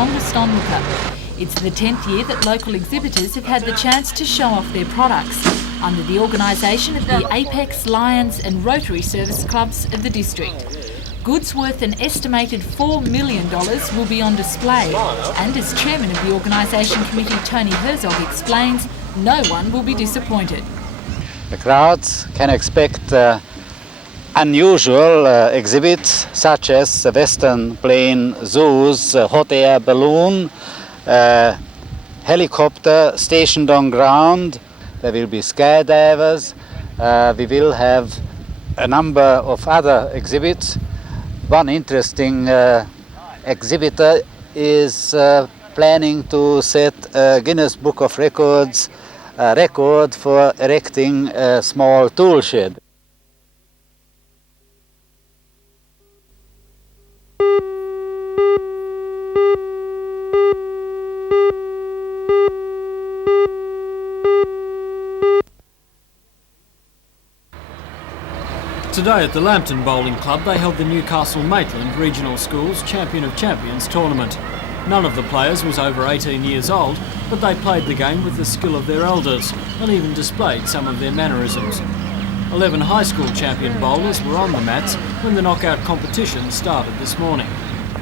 strongest onlooker. It's the 10th year that local exhibitors have had the chance to show off their products under the organisation of the Apex, Lions and Rotary Service Clubs of the district. Goods worth an estimated $4 million will be on display, and as chairman of the organisation committee Tony Herzog explains, no one will be disappointed. The crowds can expect unusual exhibits such as Western plane zoos, hot air balloon, helicopter stationed on ground. There will be skydivers. We will have a number of other exhibits. One interesting exhibitor is planning to set a Guinness Book of Records record for erecting a small tool shed. Today at the Lambton Bowling Club they held the Newcastle Maitland Regional Schools Champion of Champions tournament. None of the players was over 18 years old, but they played the game with the skill of their elders and even displayed some of their mannerisms. 11 high school champion bowlers were on the mats when the knockout competition started this morning.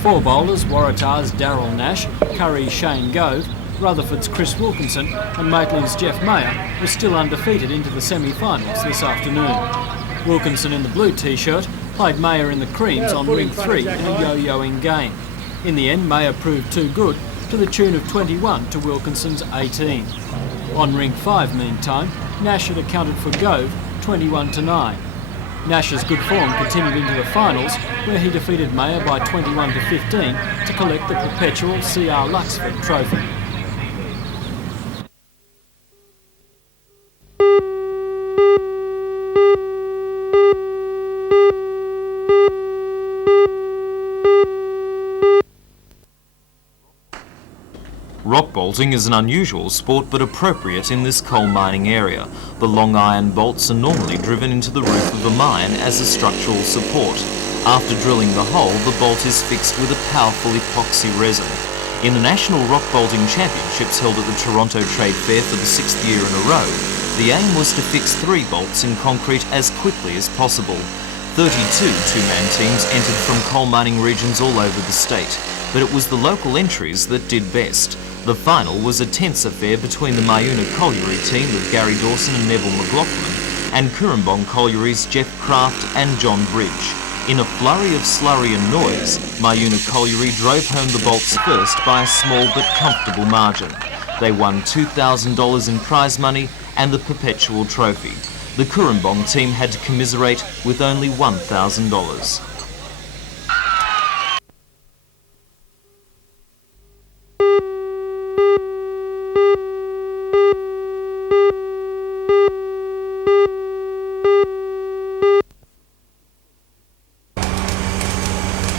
4 bowlers, Waratah's Darryl Nash, Curry's Shane Gove, Rutherford's Chris Wilkinson and Maitland's Jeff Mayer were still undefeated into the semi-finals this afternoon. Wilkinson in the blue t-shirt played Mayer in the creams on ring 3 in a yo-yoing game. In the end, Mayer proved too good to the tune of 21 to Wilkinson's 18. On ring 5, meantime, Nash had accounted for Gove 21-9. Nash's good form continued into the finals, where he defeated Mayer by 21-15 to collect the perpetual CR Luxford trophy. Rock bolting is an unusual sport but appropriate in this coal mining area. The long iron bolts are normally driven into the roof of the mine as a structural support. After drilling the hole, the bolt is fixed with a powerful epoxy resin. In the National Rock Bolting Championships held at the Toronto Trade Fair for the 6th year in a row, the aim was to fix 3 bolts in concrete as quickly as possible. 32 two-man teams entered from coal mining regions all over the state, but it was the local entries that did best. The final was a tense affair between the Mayuna Colliery team with Gary Dawson and Neville McLaughlin and Currumbong Colliery's Jeff Craft and John Bridge. In a flurry of slurry and noise, Mayuna Colliery drove home the bolts first by a small but comfortable margin. They won $2,000 in prize money and the perpetual trophy. The Currumbong team had to commiserate with only $1,000.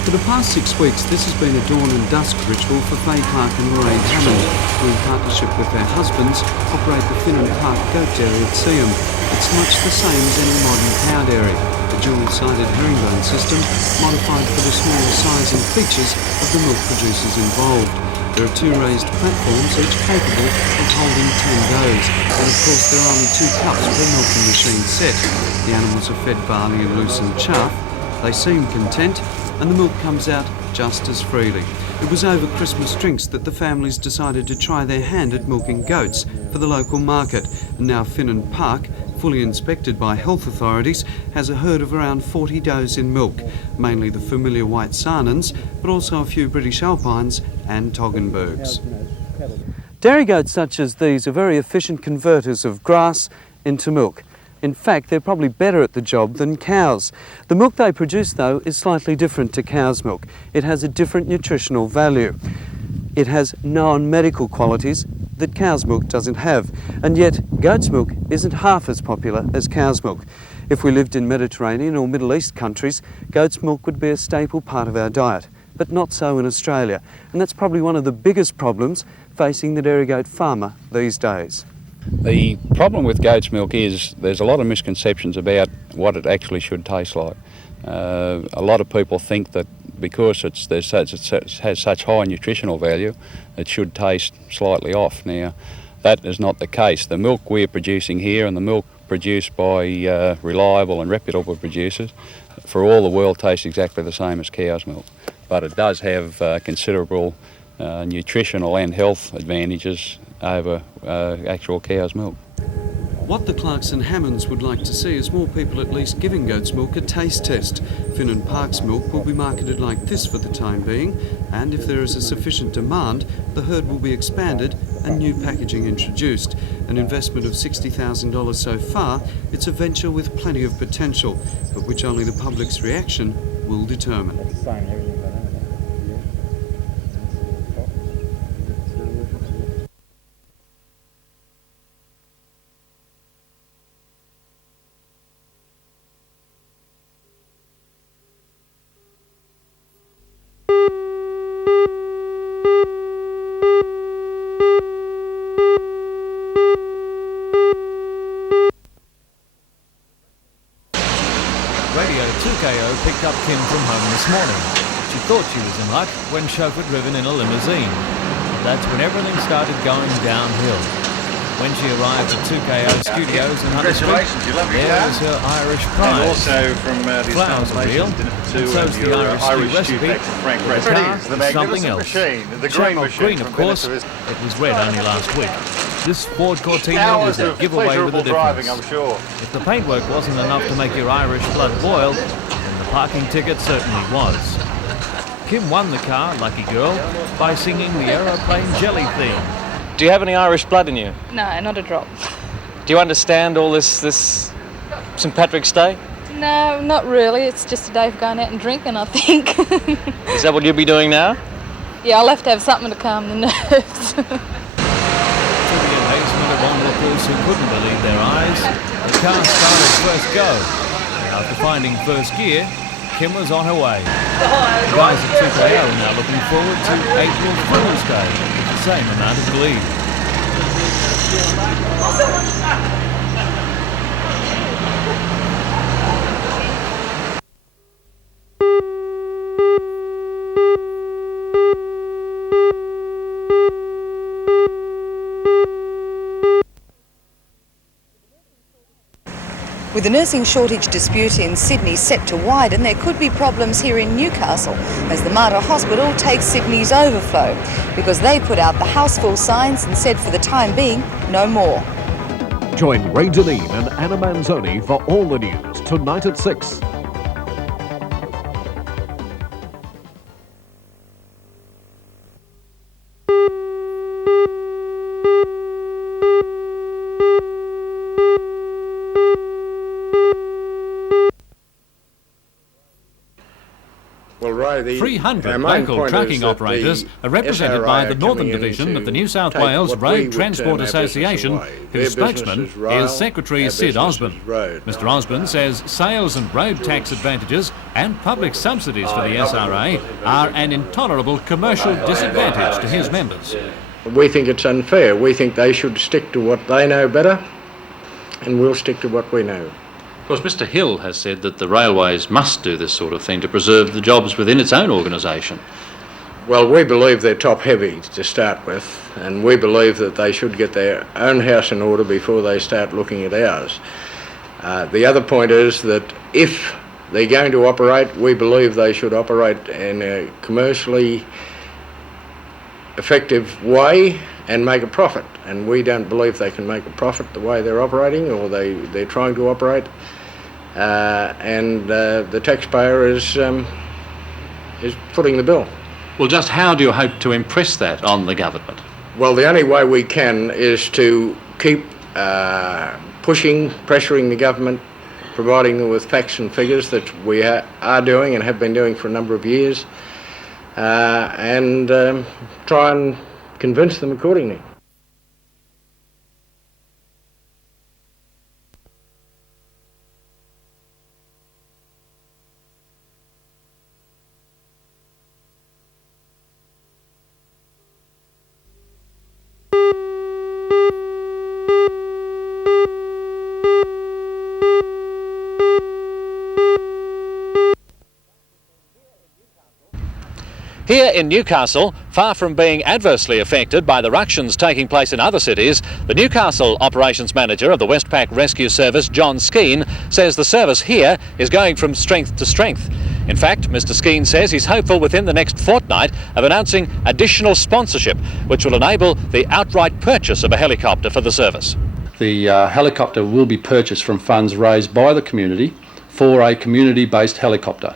For the past 6 weeks, this has been a dawn and dusk ritual for Faye Clark and Lorraine Hammond, who in partnership with their husbands operate the Finnan Park Goat Dairy at Seaham. It's much the same as any modern cow dairy, a dual-sided herringbone system modified for the smaller size and features of the milk producers involved. There are 2 raised platforms, each capable of holding 10 goats, and of course there are only 2 cups per milking machine set. The animals are fed barley and loosened chaff. They seem content, and the milk comes out just as freely. It was over Christmas drinks that the families decided to try their hand at milking goats for the local market, and now Finnan Park, fully inspected by health authorities, has a herd of around 40 does in milk, mainly the familiar white Saanens, but also a few British Alpines and Toggenburgs. Dairy goats such as these are very efficient converters of grass into milk. In fact, they're probably better at the job than cows. The milk they produce, though, is slightly different to cow's milk. It has a different nutritional value. It has known medical qualities that cow's milk doesn't have, and yet goat's milk isn't half as popular as cow's milk. If we lived in Mediterranean or Middle East countries, goat's milk would be a staple part of our diet, but not so in Australia, and that's probably one of the biggest problems facing the dairy goat farmer these days. The problem with goat's milk is there's a lot of misconceptions about what it actually should taste like. A lot of people think that because it has such high nutritional value, it should taste slightly off. Now, that is not the case. The milk we're producing here and the milk produced by reliable and reputable producers, for all the world, tastes exactly the same as cow's milk. But it does have considerable nutritional and health advantages over actual cow's milk. What the Clarks and Hammonds would like to see is more people at least giving goat's milk a taste test. Finn & Park's milk will be marketed like this for the time being, and if there is a sufficient demand, the herd will be expanded and new packaging introduced. An investment of $60,000 so far, it's a venture with plenty of potential, but which only the public's reaction will determine. Radio 2KO picked up Kim from home this morning. She thought she was in luck when chauffeur-driven in a limousine. That's when everything started going downhill. When she arrived at 2KO Studios in Hunter Street, there was her Irish prize. And also from the Flowers are real, and so's the Irish stew recipe. The car is something else. Shamrock Green, of course, it was red only last week. This Ford Cortina was a giveaway with a difference. I'm sure. If the paintwork wasn't enough to make your Irish blood boil, then the parking ticket certainly was. Kim won the car, lucky girl, by singing the Aeroplane Jelly theme. Do you have any Irish blood in you? No, not a drop. Do you understand all this St Patrick's Day? No, not really. It's just a day for going out and drinking, I think. Is that what you'll be doing now? Yeah, I'll have to have something to calm the nerves. To the amazement of onlookers who couldn't believe their eyes, the car started first go. After finding first gear, Kim was on her way. The guys at 2KO are now looking forward to April Fool's Day with the same amount of glee. With the nursing shortage dispute in Sydney set to widen, there could be problems here in Newcastle as the Mater Hospital takes Sydney's overflow because they put out the house full signs and said for the time being, no more. Join Ray Deneen and Anna Manzoni for all the news tonight at 6. Well, Ray, 300 local trucking operators are represented by the Northern Division of the New South Wales Road Transport Association, whose spokesman is Secretary Sid Osborne. Mr Osborne says sales and road tax advantages and public subsidies for the SRA are an intolerable commercial disadvantage to his members. We think it's unfair. We think they should stick to what they know better, and we'll stick to what we know. Of course, Mr Hill has said that the railways must do this sort of thing to preserve the jobs within its own organisation. Well, we believe they're top-heavy to start with, and we believe that they should get their own house in order before they start looking at ours. The other point is that if they're going to operate, we believe they should operate in a commercially effective way and make a profit, and we don't believe they can make a profit the way they're operating or they're trying to operate, and the taxpayer is footing the bill. Well, just how do you hope to impress that on the government? Well, the only way we can is to keep pressuring the government, providing them with facts and figures that we are doing and have been doing for a number of years, and try and convince them accordingly. Here in Newcastle, far from being adversely affected by the ructions taking place in other cities, the Newcastle Operations Manager of the Westpac Rescue Service, John Skeen, says the service here is going from strength to strength. In fact, Mr Skeen says he's hopeful within the next fortnight of announcing additional sponsorship, which will enable the outright purchase of a helicopter for the service. The helicopter will be purchased from funds raised by the community for a community-based helicopter.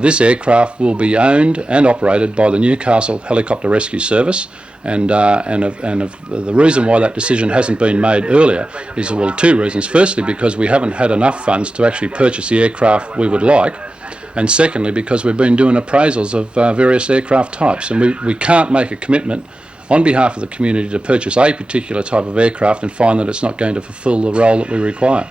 This aircraft will be owned and operated by the Newcastle Helicopter Rescue Service, and the reason why that decision hasn't been made earlier is, well, two reasons. Firstly, because we haven't had enough funds to actually purchase the aircraft we would like, and secondly, because we've been doing appraisals of various aircraft types, and we can't make a commitment on behalf of the community to purchase a particular type of aircraft and find that it's not going to fulfil the role that we require.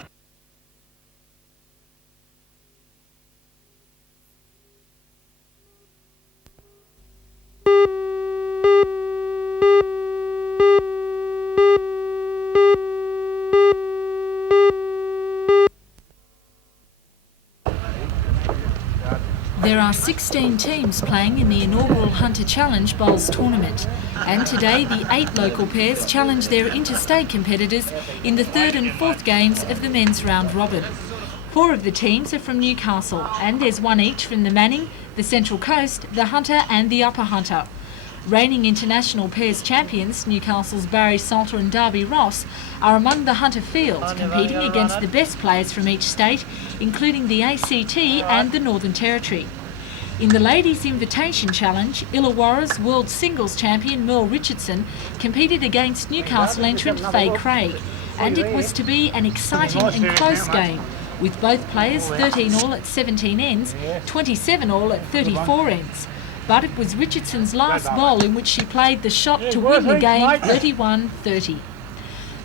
There are 16 teams playing in the inaugural Hunter Challenge Bowls tournament, and today the 8 local pairs challenge their interstate competitors in the 3rd and 4th games of the men's round robin. 4 of the teams are from Newcastle, and there's 1 each from the Manning, the Central Coast, the Hunter and the Upper Hunter. Reigning international pairs champions, Newcastle's Barry Salter and Darby Ross, are among the Hunter field, competing against the best players from each state, including the ACT and the Northern Territory. In the Ladies' Invitation Challenge, Illawarra's world singles champion Merle Richardson competed against Newcastle entrant Faye Craig, and it was to be an exciting and close game, with both players 13 all at 17 ends, 27 all at 34 ends. But it was Richardson's last bowl in which she played the shot to win the game 31-30.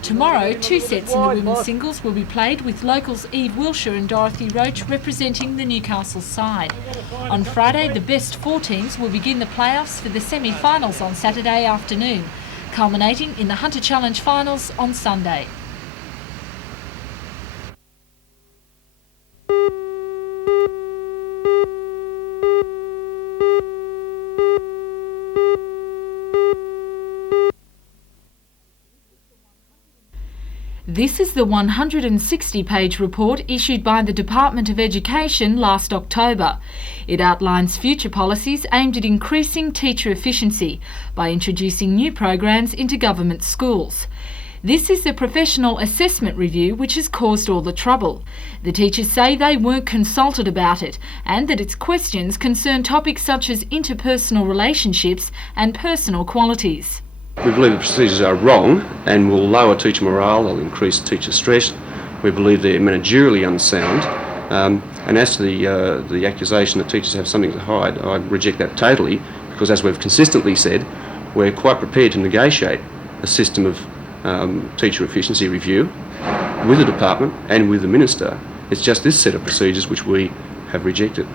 Tomorrow, 2 sets in the women's singles will be played, with locals Eve Wilshire and Dorothy Roach representing the Newcastle side. On Friday, the best 4 teams will begin the playoffs for the semi-finals on Saturday afternoon, culminating in the Hunter Challenge finals on Sunday. This is the 160-page report issued by the Department of Education last October. It outlines future policies aimed at increasing teacher efficiency by introducing new programs into government schools. This is the professional assessment review which has caused all the trouble. The teachers say they weren't consulted about it, and that its questions concern topics such as interpersonal relationships and personal qualities. We believe the procedures are wrong and will lower teacher morale, they'll increase teacher stress. We believe they're managerially unsound. And as to the accusation that teachers have something to hide, I reject that totally, because as we've consistently said, we're quite prepared to negotiate a system of teacher efficiency review with the department and with the Minister. It's just this set of procedures which we have rejected.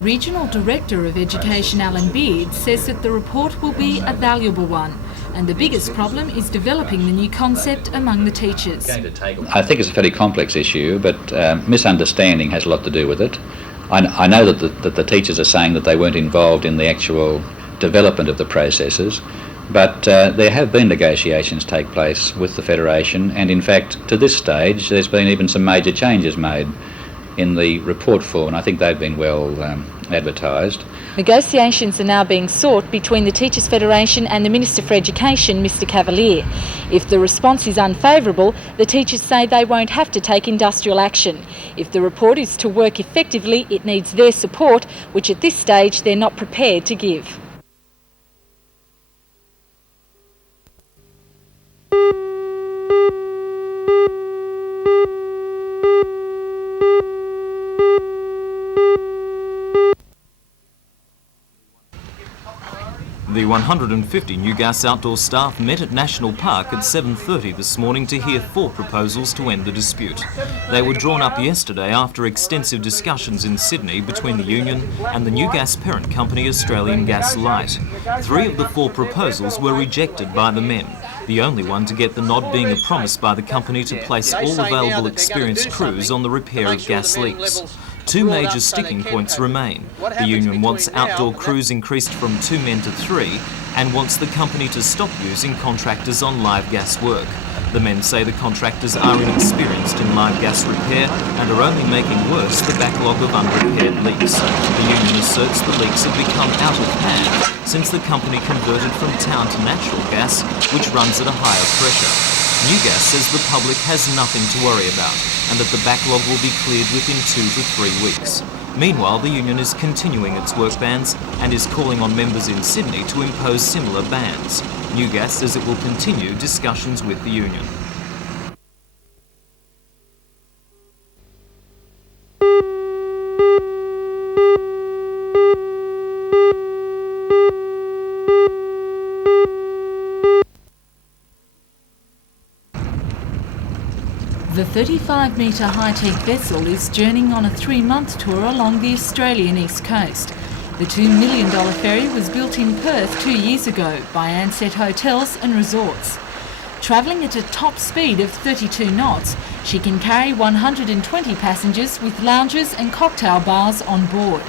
Regional Director of Education Alan Beard says that the report will be a valuable one, and the biggest problem is developing the new concept among the teachers. I think it's a fairly complex issue, but misunderstanding has a lot to do with it. I know that the teachers are saying that they weren't involved in the actual development of the processes, but there have been negotiations take place with the Federation, and in fact to this stage there's been even some major changes made in the report form, and I think they've been well advertised. Negotiations are now being sought between the Teachers Federation and the Minister for Education, Mr Cavalier. If the response is unfavourable, the teachers say they won't have to take industrial action. If the report is to work effectively, it needs their support, which at this stage they're not prepared to give. The 150 New Gas outdoor staff met at National Park at 7:30 this morning to hear 4 proposals to end the dispute. They were drawn up yesterday after extensive discussions in Sydney between the union and the New Gas parent company Australian Gas Light. 3 of the 4 proposals were rejected by the men, the only one to get the nod being a promise by the company to place all available experienced crews on the repair of gas leaks. Two major sticking points remain. The union wants outdoor crews increased from 2 men to 3 and wants the company to stop using contractors on live gas work. The men say the contractors are inexperienced in live gas repair and are only making worse the backlog of unrepaired leaks. The union asserts the leaks have become out of hand since the company converted from town to natural gas, which runs at a higher pressure. New Gas says the public has nothing to worry about and that the backlog will be cleared within 2 to 3 weeks. Meanwhile, the union is continuing its work bans and is calling on members in Sydney to impose similar bans. New Gas says it will continue discussions with the union. The 35-metre high-tech vessel is journeying on a 3-month tour along the Australian east coast. The $2 million ferry was built in Perth 2 years ago by Ansett Hotels and Resorts. Travelling at a top speed of 32 knots, she can carry 120 passengers with lounges and cocktail bars on board.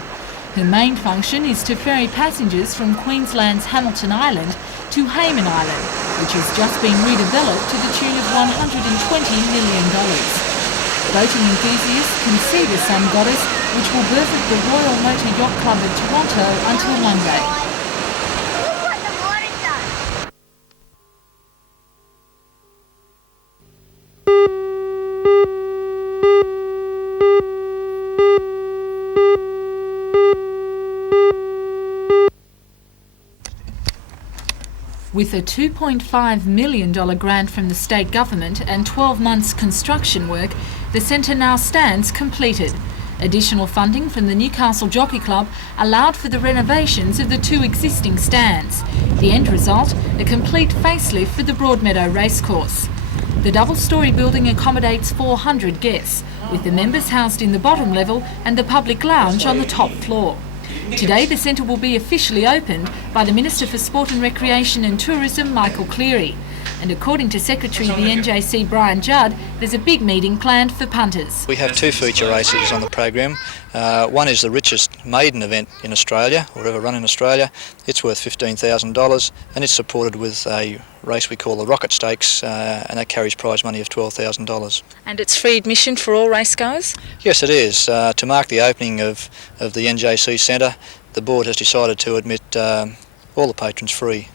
Her main function is to ferry passengers from Queensland's Hamilton Island to Hayman Island, which has just been redeveloped to the tune of $120 million. Boating enthusiasts can see the Sun Goddess, which will berth at the Royal Motor Yacht Club of Toronto until Monday. With a $2.5 million grant from the state government and 12 months construction work, the centre now stands completed. Additional funding from the Newcastle Jockey Club allowed for the renovations of the 2 existing stands. The end result, a complete facelift for the Broadmeadow Racecourse. The double-storey building accommodates 400 guests, with the members housed in the bottom level and the public lounge on the top floor. Today the centre will be officially opened by the Minister for Sport and Recreation and Tourism, Michael Cleary. And according to Secretary of the NJC, Brian Judd, there's a big meeting planned for punters. We have 2 feature races on the program. One is the richest maiden event in Australia, or ever run in Australia. It's worth $15,000 and it's supported with a race we call the Rocket Stakes, and that carries prize money of $12,000. And it's free admission for all racegoers? Yes, it is. To mark the opening of the NJC Centre, the board has decided to admit all the patrons free.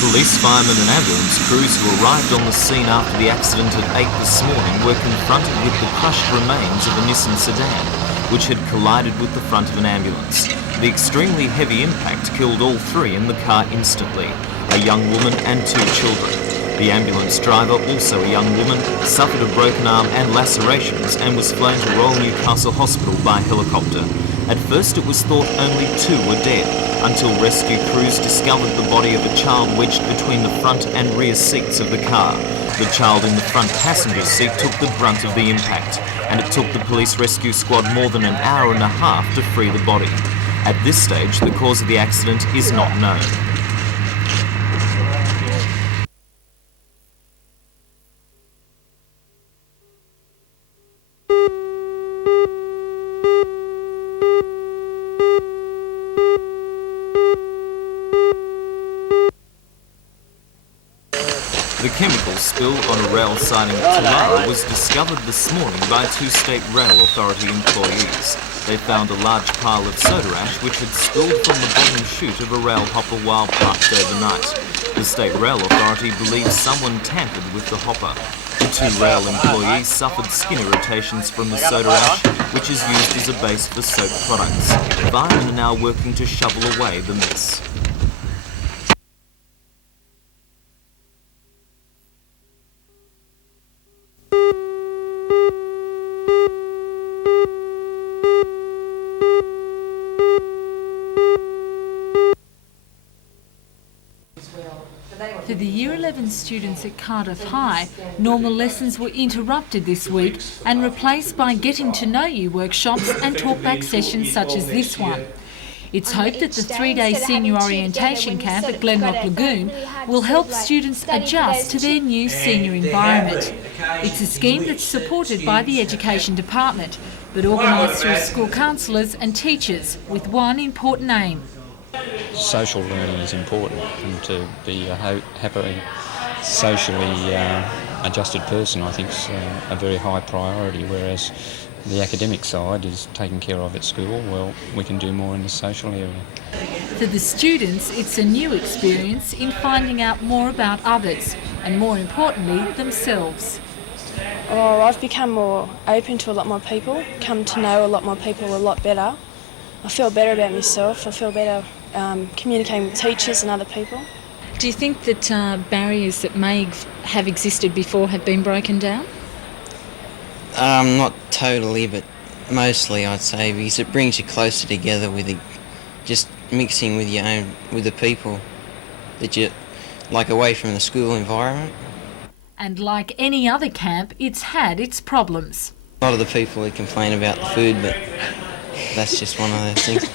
Police, firemen and ambulance crews who arrived on the scene after the accident at 8 this morning were confronted with the crushed remains of a Nissan sedan, which had collided with the front of an ambulance. The extremely heavy impact killed all 3 in the car instantly, a young woman and 2 children. The ambulance driver, also a young woman, suffered a broken arm and lacerations and was flown to Royal Newcastle Hospital by helicopter. At first it was thought only 2 were dead, until rescue crews discovered the body of a child wedged between the front and rear seats of the car. The child in the front passenger seat took the brunt of the impact, and it took the police rescue squad more than an hour and a half to free the body. At this stage, the cause of the accident is not known. The chemical spill on a rail siding at Torres was discovered this morning by 2 State Rail Authority employees. They found a large pile of soda ash which had spilled from the bottom chute of a rail hopper while parked overnight. The State Rail Authority believes someone tampered with the hopper. The 2 rail employees suffered skin irritations from the soda ash, which is used as a base for soap products. Firemen are now working to shovel away the mess. the Year 11 students at Cardiff High, normal lessons were interrupted this week and replaced by getting to know you workshops and talkback sessions such as this one. It's hoped that the 3-day senior orientation camp at Glenrock Lagoon will help students adjust to their new senior environment. It's a scheme that's supported by the Education Department, but organised through school counsellors and teachers, with one important aim. Social learning is important, and to be a happily socially adjusted person, I think, is a very high priority, whereas the academic side is taken care of at school. Well, we can do more in the social area. For the students, it's a new experience in finding out more about others and, more importantly, themselves. Oh, I've become more open to a lot more people, come to know a lot more people a lot better. I feel better about myself. I feel better communicating with teachers and other people. Do you think that barriers that may have existed before have been broken down? Not totally, but mostly I'd say, because it brings you closer together with just mixing with with the people that you like away from the school environment. And like any other camp, it's had its problems. A lot of the people that complain about the food, but that's just one of those things.